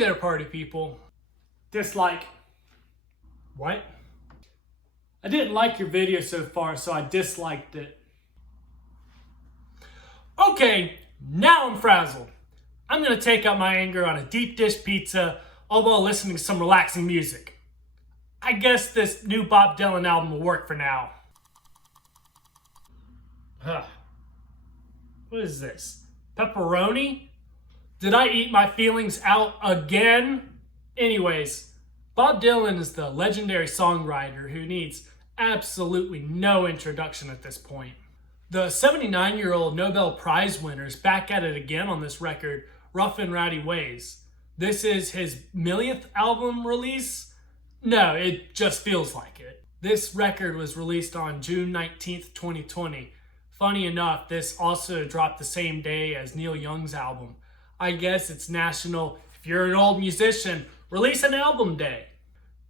there, party people. Dislike. What? I didn't like your video so far, so I disliked it. Okay, now I'm frazzled. I'm gonna take out my anger on a deep dish pizza, all while listening to some relaxing music. I guess this new Bob Dylan album will work for now. What is this? Pepperoni? Did I eat my feelings out again? Anyways, Bob Dylan is the legendary songwriter who needs absolutely no introduction at this point. The 79-year-old Nobel Prize winner is back at it again on this record, Rough and Rowdy Ways. This is his millionth album release? No, it just feels like it. This record was released on June 19th, 2020. Funny enough, this also dropped the same day as Neil Young's album. I guess it's national, if you're an old musician, release an album day.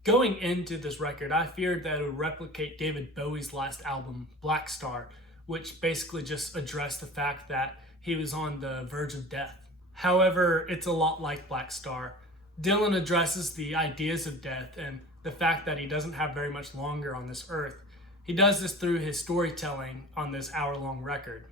Going into this record, I feared that it would replicate David Bowie's last album, Black Star, which basically just addressed the fact that he was on the verge of death. However, it's a lot like Black Star. Dylan addresses the ideas of death and the fact that he doesn't have very much longer on this earth. He does this through his storytelling on this hour-long record.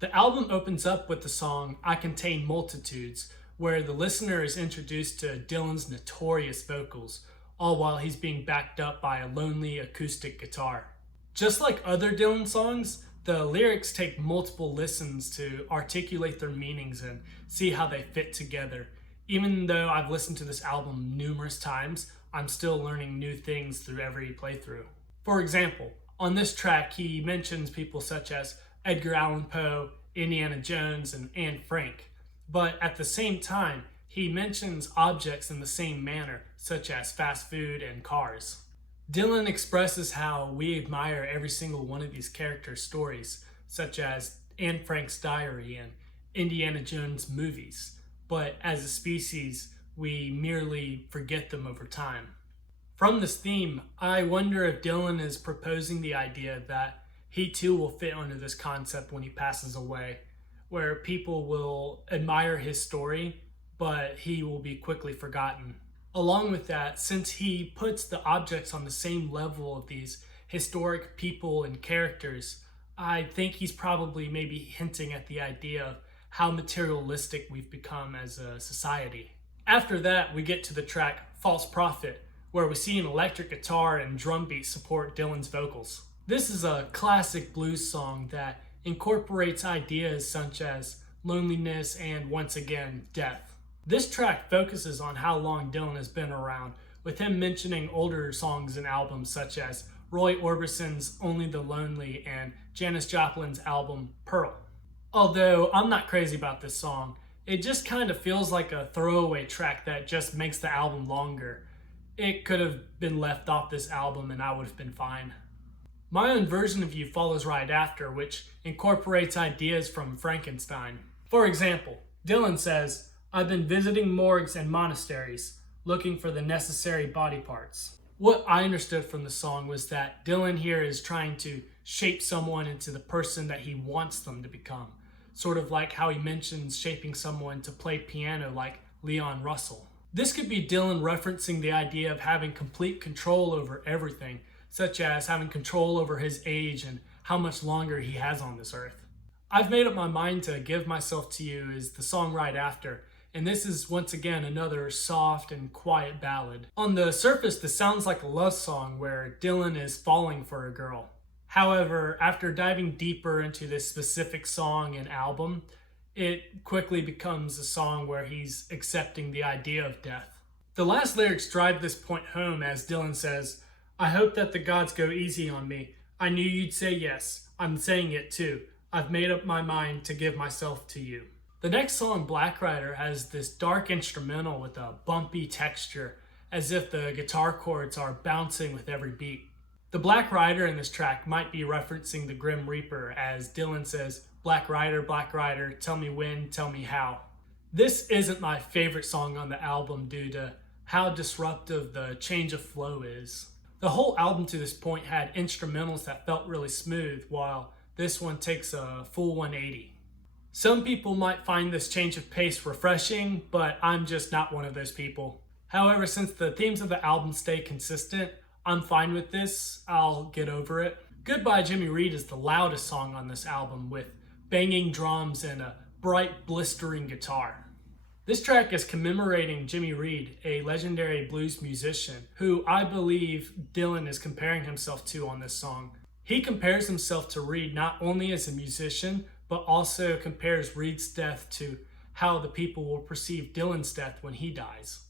The album opens up with the song I Contain Multitudes, where the listener is introduced to Dylan's notorious vocals, all while he's being backed up by a lonely acoustic guitar. Just like other Dylan songs, the lyrics take multiple listens to articulate their meanings and see how they fit together. Even though I've listened to this album numerous times, I'm still learning new things through every playthrough. For example, on this track, he mentions people such as Edgar Allan Poe, Indiana Jones, and Anne Frank. But at the same time, he mentions objects in the same manner, such as fast food and cars. Dylan expresses how we admire every single one of these characters' stories, such as Anne Frank's diary and Indiana Jones movies. But as a species, we merely forget them over time. From this theme, I wonder if Dylan is proposing the idea that he too will fit under this concept when he passes away, where people will admire his story, but he will be quickly forgotten. Along with that, since he puts the objects on the same level of these historic people and characters, I think he's probably maybe hinting at the idea of how materialistic we've become as a society. After that, we get to the track False Prophet, where we see an electric guitar and drum beat support Dylan's vocals. This is a classic blues song that incorporates ideas such as loneliness and, once again, death. This track focuses on how long Dylan has been around, with him mentioning older songs and albums such as Roy Orbison's Only the Lonely and Janis Joplin's album Pearl. Although I'm not crazy about this song, it just kind of feels like a throwaway track that just makes the album longer. It could have been left off this album and I would have been fine. My own version of You follows right after, which incorporates ideas from Frankenstein. For example, Dylan says, I've been visiting morgues and monasteries, looking for the necessary body parts. What I understood from the song was that Dylan here is trying to shape someone into the person that he wants them to become. Sort of like how he mentions shaping someone to play piano like Leon Russell. This could be Dylan referencing the idea of having complete control over everything, such as having control over his age and how much longer he has on this earth. I've made up my mind to Give Myself to You is the song right after, and this is once again another soft and quiet ballad. On the surface, this sounds like a love song where Dylan is falling for a girl. However, after diving deeper into this specific song and album, it quickly becomes a song where he's accepting the idea of death. The last lyrics drive this point home as Dylan says, I hope that the gods go easy on me. I knew you'd say yes. I'm saying it too. I've made up my mind to give myself to you. The next song, Black Rider, has this dark instrumental with a bumpy texture, as if the guitar chords are bouncing with every beat. The Black Rider in this track might be referencing the Grim Reaper, as Dylan says, Black Rider, tell me when, tell me how. This isn't my favorite song on the album due to how disruptive the change of flow is. The whole album to this point had instrumentals that felt really smooth, while this one takes a full 180. Some people might find this change of pace refreshing, but I'm just not one of those people. However, since the themes of the album stay consistent, I'm fine with this. I'll get over it. Goodbye Jimmy Reed is the loudest song on this album, with banging drums and a bright, blistering guitar. This track is commemorating Jimmy Reed, a legendary blues musician who I believe Dylan is comparing himself to on this song. He compares himself to Reed not only as a musician, but also compares Reed's death to how the people will perceive Dylan's death when he dies.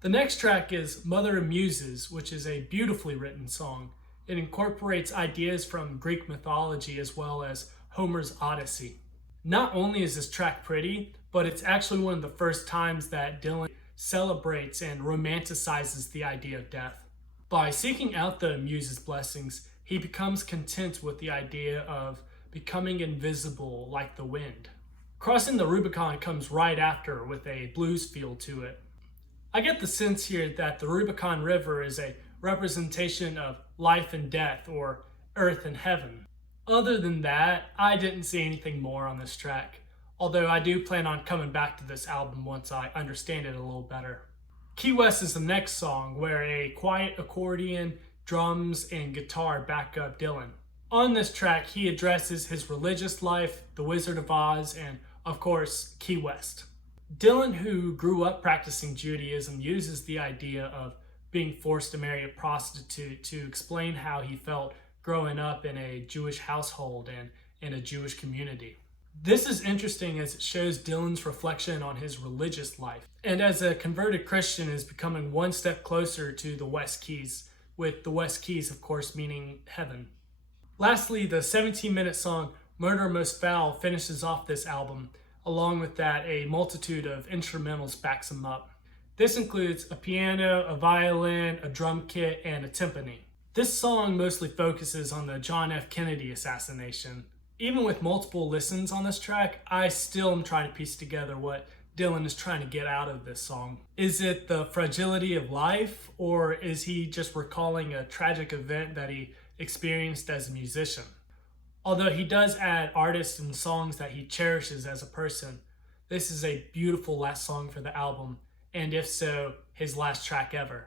The next track is Mother Amuses, which is a beautifully written song. It incorporates ideas from Greek mythology as well as Homer's Odyssey. Not only is this track pretty, but it's actually one of the first times that Dylan celebrates and romanticizes the idea of death. By seeking out the Muses' blessings, he becomes content with the idea of becoming invisible like the wind. Crossing the Rubicon comes right after with a blues feel to it. I get the sense here that the Rubicon River is a representation of life and death, or earth and heaven. Other than that, I didn't see anything more on this track, although I do plan on coming back to this album once I understand it a little better. Keywest is the next song, where a quiet accordion, drums, and guitar back up Dylan. On this track, he addresses his religious life, the Wizard of Oz, and of course, Keywest. Dylan, who grew up practicing Judaism, uses the idea of being forced to marry a prostitute to explain how he felt growing up in a Jewish household and in a Jewish community. This is interesting as it shows Dylan's reflection on his religious life, and as a converted Christian is becoming one step closer to the West Keys, with the West Keys of course meaning heaven. Lastly, the 17-minute song Murder Most Foul finishes off this album. Along with that, a multitude of instrumentals backs them up. This includes a piano, a violin, a drum kit, and a timpani. This song mostly focuses on the John F. Kennedy assassination. Even with multiple listens on this track, I still am trying to piece together what Dylan is trying to get out of this song. Is it the fragility of life, or is he just recalling a tragic event that he experienced as a musician? Although he does add artists and songs that he cherishes as a person, this is a beautiful last song for the album, and if so, his last track ever.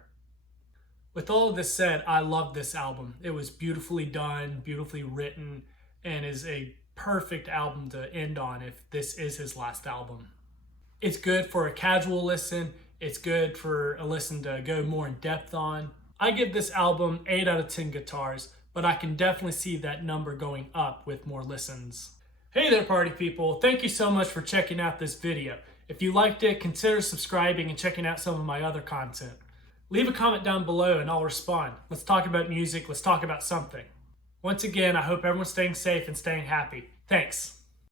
With all of this said, I love this album. It was beautifully done, beautifully written, and is a perfect album to end on if this is his last album. It's good for a casual listen. It's good for a listen to go more in depth on. I give this album 8 out of 10 guitars, but I can definitely see that number going up with more listens. Hey there, party people. Thank you so much for checking out this video. If you liked it, consider subscribing and checking out some of my other content. Leave a comment down below and I'll respond. Let's talk about music. Let's talk about something. Once again, I hope everyone's staying safe and staying happy. Thanks.